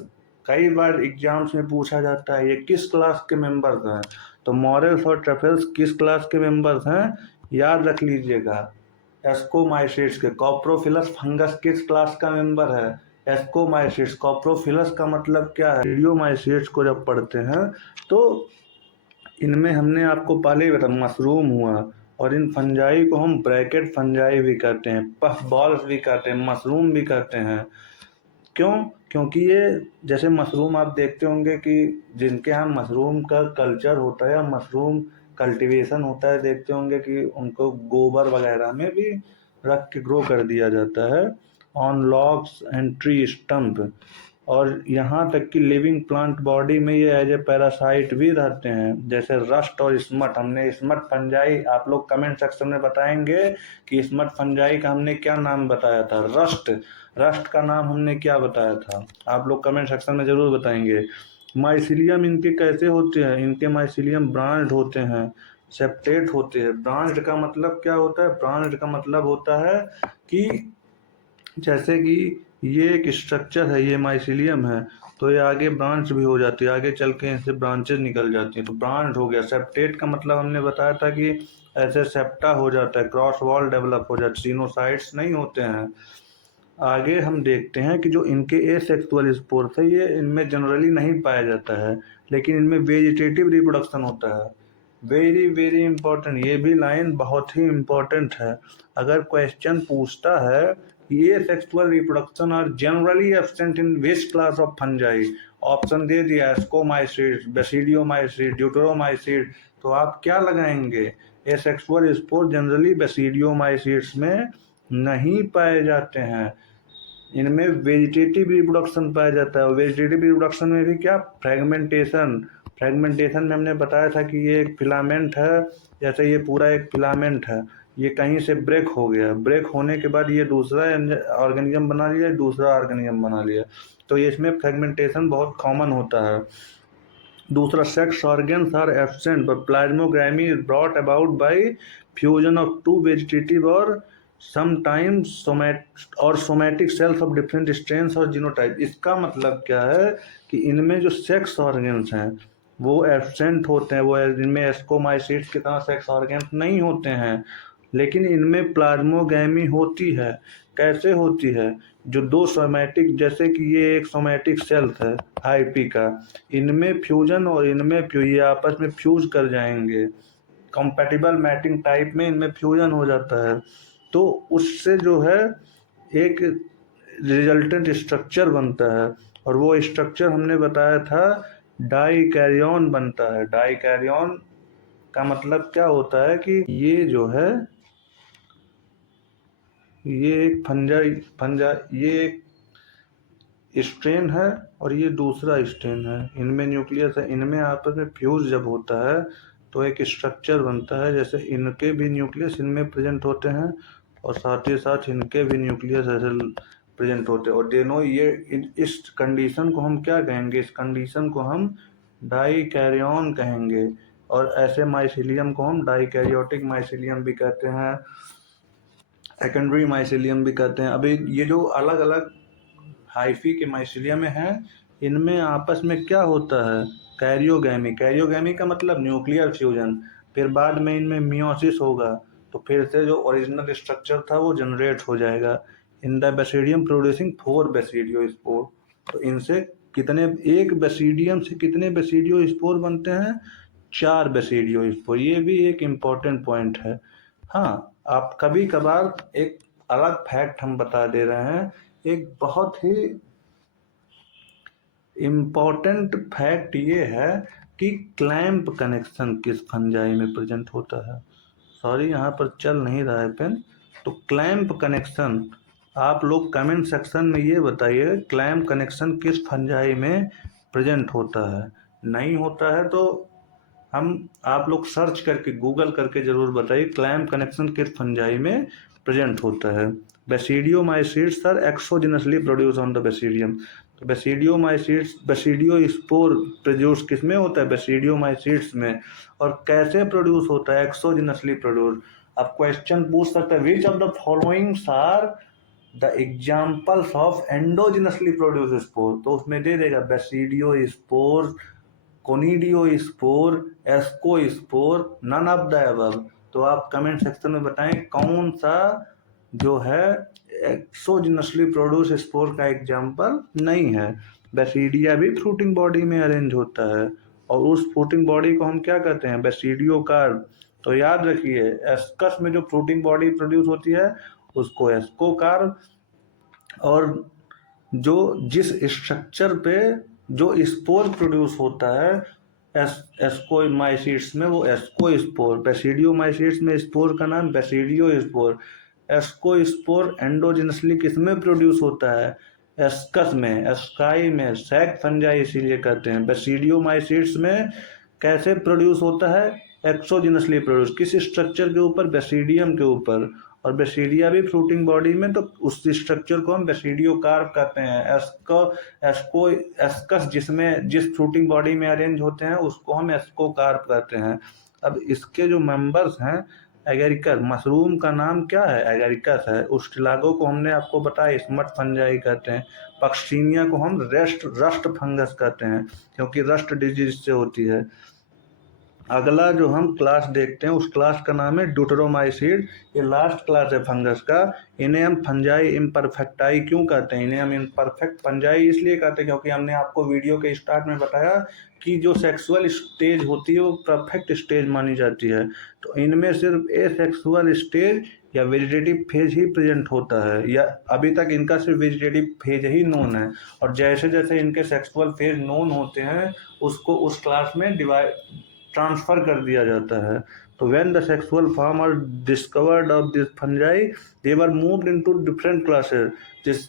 कई बार एग्जाम्स में पूछा जाता है, ये किस क्लास के मेंबर्स हैं। तो मॉरल्स और ट्रफल्स किस क्लास के मेंबर्स हैं, याद रख लीजिएगा, एस्कोमाइसिट्स के। कॉप्रोफिलस फंगस किस क्लास का मेंबर है, एस्कोमाइसिट्स। कॉप्रोफिलस का मतलब क्या है, रेडियोमाइसिट्स को जब पढ़ते हैं तो इनमें हमने आपको पहले ही बताया, मशरूम हुआ, और इन फंजाई को हम ब्रैकेट फंजाई भी कहते हैं, पफ बॉल्स भी कहते हैं, मशरूम भी कहते हैं। क्यों, क्योंकि ये जैसे मशरूम आप देखते होंगे कि जिनके यहाँ मशरूम का कल्चर होता है या मशरूम कल्टीवेशन होता है, देखते होंगे कि उनको गोबर वगैरह में भी रख के ग्रो कर दिया जाता है, on logs and tree stump. और यहाँ तक कि लिविंग प्लांट बॉडी में ये एज ए पैरासाइट भी रहते हैं, जैसे रस्ट और स्मट। हमने स्मट फंजाई, आप लोग कमेंट सेक्शन में बताएंगे कि स्मट फंजाई का हमने क्या नाम बताया था, रस्ट। रस्ट का नाम हमने क्या बताया था, आप लोग कमेंट सेक्शन में जरूर बताएंगे। माइसिलियम इनके कैसे होते हैं, इनके माइसिलियम ब्रांड होते हैं, सेप्टेट होते हैं। ब्रांड का मतलब क्या होता है, ब्रांड का मतलब होता है कि जैसे कि ये एक स्ट्रक्चर है, ये माइसिलियम है, तो ये आगे ब्रांच भी हो जाती है, आगे चल के इनसे ब्रांचेस निकल जाती हैं, तो ब्रांच हो गया। सेप्टेट का मतलब हमने बताया था कि ऐसे सेप्टा हो जाता है, क्रॉस वॉल डेवलप हो जाता है, सिनोसाइट्स नहीं होते हैं। आगे हम देखते हैं कि जो इनके एसेक्सुअल स्पोर्स है ये इनमें जनरली नहीं पाया जाता है, लेकिन इनमें वेजिटेटिव रिप्रोडक्शन होता है। वेरी वेरी इंपॉर्टेंट, ये भी लाइन बहुत ही इंपॉर्टेंट है। अगर क्वेश्चन पूछता है ये sexual reproduction are generally absent in which class of fungi, option दे दिया, एस्कोमाइसिट्स, बेसिडियोमाइसिट्स, ड्यूटेरोमाइसिट्स, तो आप क्या लगाएंगे, एसेक्सुअल स्पोर जनरली बेसिडियोमाइसिट्स में नहीं पाए जाते हैं, इनमें वेजिटेटिव रिप्रोडक्शन पाया जाता है। वेजिटेटिव रिप्रोडक्शन में भी क्या, फ्रेगमेंटेशन। फ्रेगमेंटेशन में हमने बताया था कि ये एक फिलामेंट है, जैसे ये पूरा एक फिलामेंट है, ये कहीं से ब्रेक हो गया, ब्रेक होने के बाद ये दूसरा ऑर्गेनिज्म बना लिया, दूसरा ऑर्गेनिज्म बना लिया, तो ये इसमें फ्रेगमेंटेशन बहुत कॉमन होता है। दूसरा, sex organs are absent but plasmogamy is brought about by fusion of two vegetative और sometimes somatic cells of different strains और जीनोटाइप। इसका मतलब क्या है कि इनमें जो सेक्स ऑर्गन्स हैं वो एब्सेंट होते हैं, वो इनमें एस्कोमाइसिट्स की तरह सेक्स ऑर्गन्स नहीं होते हैं, लेकिन इनमें प्लाज्मोगैमी होती है। कैसे होती है? जो दो सोमैटिक, जैसे कि ये एक सोमैटिक सेल्स है हाइपी का, इनमें फ्यूजन और इनमें ये आपस में फ्यूज कर जाएंगे, कंपैटिबल मैटिंग टाइप में इनमें फ्यूजन हो जाता है, तो उससे जो है एक रिजल्टेंट स्ट्रक्चर बनता है, और वो स्ट्रक्चर हमने बताया था डाइकैरियन बनता है। डाइकैरियन का मतलब क्या होता है कि ये जो है ये एक फंजा ये एक स्ट्रेन है और ये दूसरा स्ट्रेन है, इनमें न्यूक्लियस है, इनमें आपस में फ्यूज जब होता है तो एक स्ट्रक्चर बनता है, जैसे इनके भी न्यूक्लियस इनमें प्रेजेंट होते हैं और साथ ही साथ इनके भी न्यूक्लियस ऐसे प्रेजेंट होते हैं, और दोनों ये इस कंडीशन को हम क्या कहेंगे? इस कंडीशन को हम डाइकैरियन कहेंगे, और ऐसे माइसिलियम को हम डाइकैरियोटिक माइसिलियम भी कहते हैं, सेकेंडरी माइसिलियम भी कहते हैं। अभी ये जो अलग अलग हाइफी के माइसिलियम में हैं, इनमें आपस में क्या होता है? कैरियोगैमी। कैरियोगैमी का मतलब न्यूक्लियर फ्यूजन, फिर बाद में इनमें मियोसिस होगा, तो फिर से जो ओरिजिनल स्ट्रक्चर था वो जनरेट हो जाएगा। In the basidium producing 4 basidiospore. तो इनसे कितने, एक बेसिडियम से कितने बेसिडियोस्पोर बनते हैं? 4 बेसिडियोस्पोर। ये भी एक इम्पॉर्टेंट पॉइंट है। हाँ, आप कभी कभार एक अलग फैक्ट हम बता दे रहे हैं, एक बहुत ही इम्पॉर्टेंट फैक्ट ये है कि क्लैंप कनेक्शन किस फंजाई में प्रेजेंट होता है। सॉरी, यहाँ पर चल नहीं रहा है पेन। तो क्लैंप कनेक्शन, आप लोग कमेंट सेक्शन में ये बताइए क्लैंप कनेक्शन किस फंजाई में प्रेजेंट होता है। नहीं होता है तो आप लोग सर्च करके, गूगल करके जरूर बताइए क्लैंप कनेक्शन किस फंजाई में प्रेजेंट होता है। Basidiomycetes are exogenously produce on the basidium. तो बेसिडियोमाइसिट्स, बेसिडियोस्पोर प्रोड्यूस किस में होता है? बेसिडियोमाइसिट्स में। और कैसे प्रोड्यूस होता है? एक्सोजेनसली प्रोड्यूस। अब क्वेश्चन पूछ सकता है which of the followings are the examples of endogenously produce spore. तो उसमें दे देगा basidiospore, conidiospore, ascospore, none of the above. तो आप कमेंट सेक्शन में बताएं कौन सा जो है एक्सोजिनसली प्रोड्यूस स्पोर का एग्जाम्पल नहीं है। बेसिडिया भी फ्रूटिंग बॉडी में अरेंज होता है, और उस फ्रूटिंग बॉडी को हम क्या कहते हैं? बेसिडियोकार्प। तो याद रखिए, एस्कस में जो फ्रूटिंग बॉडी प्रोड्यूस होती है उसको एस्कोकार्प, और जो जिस स्ट्रक्चर पे जो स्पोर प्रोड्यूस होता है एस्कोमाइसिट्स में, वो एस्कोस्पोर। बेसिडियोमाइसिट्स में स्पोर का नाम बेसिडियोस्पोर। एस्कोस्पोर एंडोजिनसली किसमें प्रोड्यूस होता है? एस्कस में, एस्काई में, सैक फंजाई इसीलिए कहते हैं। बेसिडियोमाइसिट्स में कैसे प्रोड्यूस होता है? एक्सोजिनसली प्रोड्यूस। किस स्ट्रक्चर के ऊपर? बेसिडियम के ऊपर। और बेसिडिया भी फ्रूटिंग बॉडी में, तो उस स्ट्रक्चर को हम बेसिडियोकार्प कहते हैं। एस्कस जिस फ्रूटिंग बॉडी में अरेंज होते हैं उसको हम एस्कोकार्प कहते हैं। अब इसके जो मेंबर्स हैं, एगेरिकस, मशरूम का नाम क्या है? एगेरिकस है। उस्टिलागो को हमने आपको बताया स्मट फंजाई कहते हैं। पक्सीनिया को हम रस्ट फंगस कहते हैं, क्योंकि रस्ट डिजीज से होती है। अगला जो हम क्लास देखते हैं उस क्लास का नाम है ड्यूटेरोमाइसीड। ये लास्ट क्लास है फंगस का। इन्हें हम फंजाई इम्परफेक्टाई क्यों कहते हैं? इन्हें हम इम्परफेक्ट फंजाई इसलिए कहते हैं क्योंकि हमने आपको वीडियो के स्टार्ट में बताया कि जो सेक्सुअल स्टेज होती है वो परफेक्ट स्टेज मानी जाती है। तो इनमें सिर्फ एसेक्सुअल स्टेज या वेजिटेटिव फेज ही प्रेजेंट होता है, या अभी तक इनका सिर्फ वेजिटेटिव फेज ही नोन है, और जैसे जैसे इनके सेक्सुअल फेज नोन होते हैं उसको उस क्लास में ट्रांसफर कर दिया जाता है। तो when the sexual form are discovered of this fungi they were moved into different classes.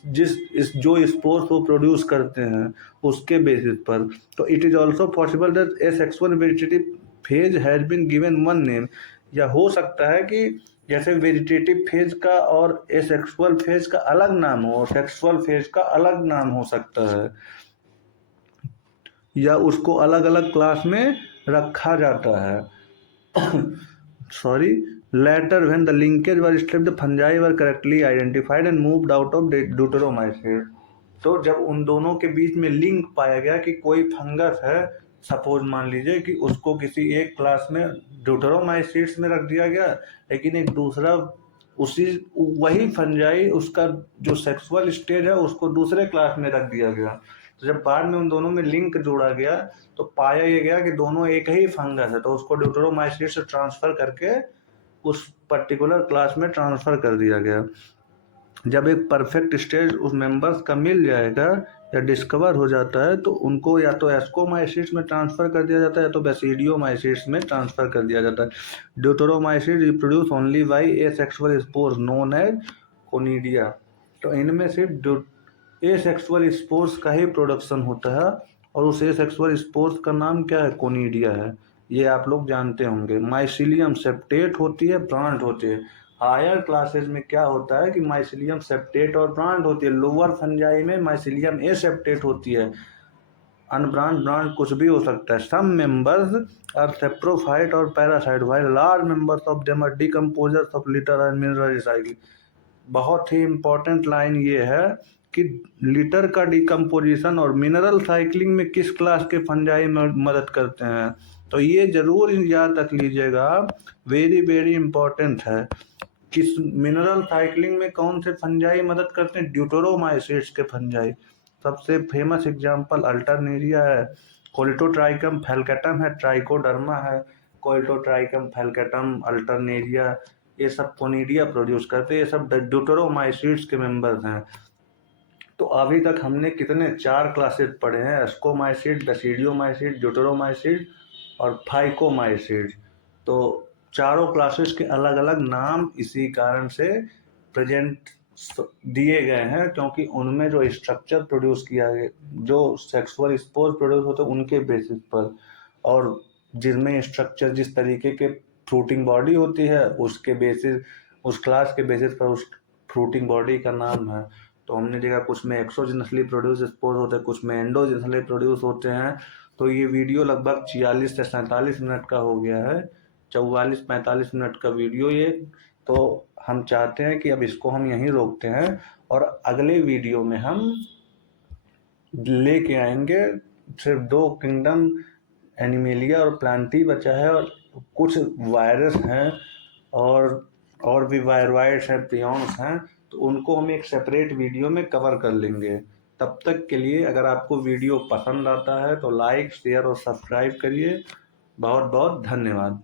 जो स्पोर्स वो प्रोड्यूस करते हैं उसके बेसिस पर। तो it is also possible that asexual vegetative phase has been given one name. या हो सकता है कि जैसे वेजिटेटिव फेज का और एसेक्सुअल फेज का अलग नाम हो, और सेक्सुअल फेज का अलग नाम हो सकता है। या उसको अलग अलग क्लास में रखा जाता है। Sorry, later when the linkage was stripped the fungi were correctly identified and moved out of deuteromycete। तो जब उन दोनों के बीच में लिंक पाया गया कि कोई फंगस है, सपोज मान लीजिए कि उसको किसी एक क्लास में ड्यूटेरोमाइसीट्स में रख दिया गया, लेकिन एक दूसरा उसी वही फंजाई उसका जो सेक्सुअल स्टेज है उसको दूसरे क्लास में रख दिया गया। तो जब बाद में उन दोनों में लिंक जोड़ा गया तो पाया ये गया कि दोनों एक ही फंगस है, तो उसको ड्यूटेरोमाइसीट से ट्रांसफर करके उस पर्टिकुलर क्लास में ट्रांसफर कर दिया गया। जब एक परफेक्ट स्टेज उस मेंबर्स का मिल जाएगा या डिस्कवर हो जाता है तो उनको या तो एस्कोमाइसिट्स में ट्रांसफर कर दिया जाता है या तो बेसिडियोमाइसिट्स में ट्रांसफर कर दिया जाता है। Deuteromycete reproduce only by asexual spores known as conidia. तो इनमें सिर्फ एसेक्सुअल स्पोर्स का ही प्रोडक्शन होता है और उस एसेक्सुअल स्पोर्स का नाम क्या है, कोनिडिया है। ये आप लोग जानते होंगे। माइसिलियम सेप्टेट होती है, ब्रांड होती है। हायर क्लासेस में क्या होता है कि माइसिलियम सेप्टेट और ब्रांड होती है। लोअर फंजाई में माइसिलियम ए सेप्टेट होती है। अनब्रांड ब्रांड कुछ भी हो सकता है। सम मेंबर्स आर सेप्रोफाइट और parasite while large members of them are decomposers of litter and mineral recycle. बहुत ही इंपॉर्टेंट लाइन ये है कि लिटर का डिकम्पोजिशन और मिनरल साइकिलिंग में किस क्लास के फंजाई मदद करते हैं, तो ये जरूर याद रख लीजिएगा, वेरी वेरी इंपॉर्टेंट है। किस मिनरल साइकिलिंग में कौन से फंजाई मदद करते हैं, ड्यूटेरोमाइसिट्स के फंजाई। सबसे फेमस एग्जांपल अल्टरनेरिया है, कोलिटोट्राइकम फैल्केटम है, ट्राइकोडर्मा है, कोलिटोट्राइकम फैल्केटम, अल्टरनेरिया, ये सब कोनिडिया प्रोड्यूस करते हैं। ये सब ड्यूटेरोमाइसिट्स के मेंबर्स हैं। तो अभी तक हमने कितने 4 क्लासेस पढ़े हैं, एस्कोमाइसिट, बेसिडियोमाइसिट, ड्यूटेरोमाइसिट और फाइकोमाइसिट। तो चारों क्लासेस के अलग अलग नाम इसी कारण से प्रेजेंट दिए गए हैं, क्योंकि उनमें जो स्ट्रक्चर प्रोड्यूस किया गया, जो सेक्सुअल स्पोर प्रोड्यूस होते हैं उनके बेसिस पर, और जिनमें स्ट्रक्चर जिस तरीके के फ्रूटिंग बॉडी होती है उसके बेसिस, उस क्लास के बेसिस पर उस फ्रूटिंग बॉडी का नाम है। तो हमने देखा कुछ में एक्सोजेनसली प्रोड्यूस स्पोर होते हैं, कुछ में एंडोजेनसली प्रोड्यूस होते हैं। तो ये वीडियो लगभग 46 से 47 मिनट का हो गया है, 44-45 मिनट का वीडियो ये। तो हम चाहते हैं कि अब इसको हम यहीं रोकते हैं और अगले वीडियो में हम लेके आएंगे सिर्फ 2 किंगडम, एनिमेलिया और प्लांटी बचा है, और कुछ वायरस हैं और भी वायरवाइड्स हैं, प्रियॉन्स हैं, तो उनको हम एक सेपरेट वीडियो में कवर कर लेंगे। तब तक के लिए अगर आपको वीडियो पसंद आता है तो लाइक, शेयर और सब्सक्राइब करिए। बहुत बहुत धन्यवाद।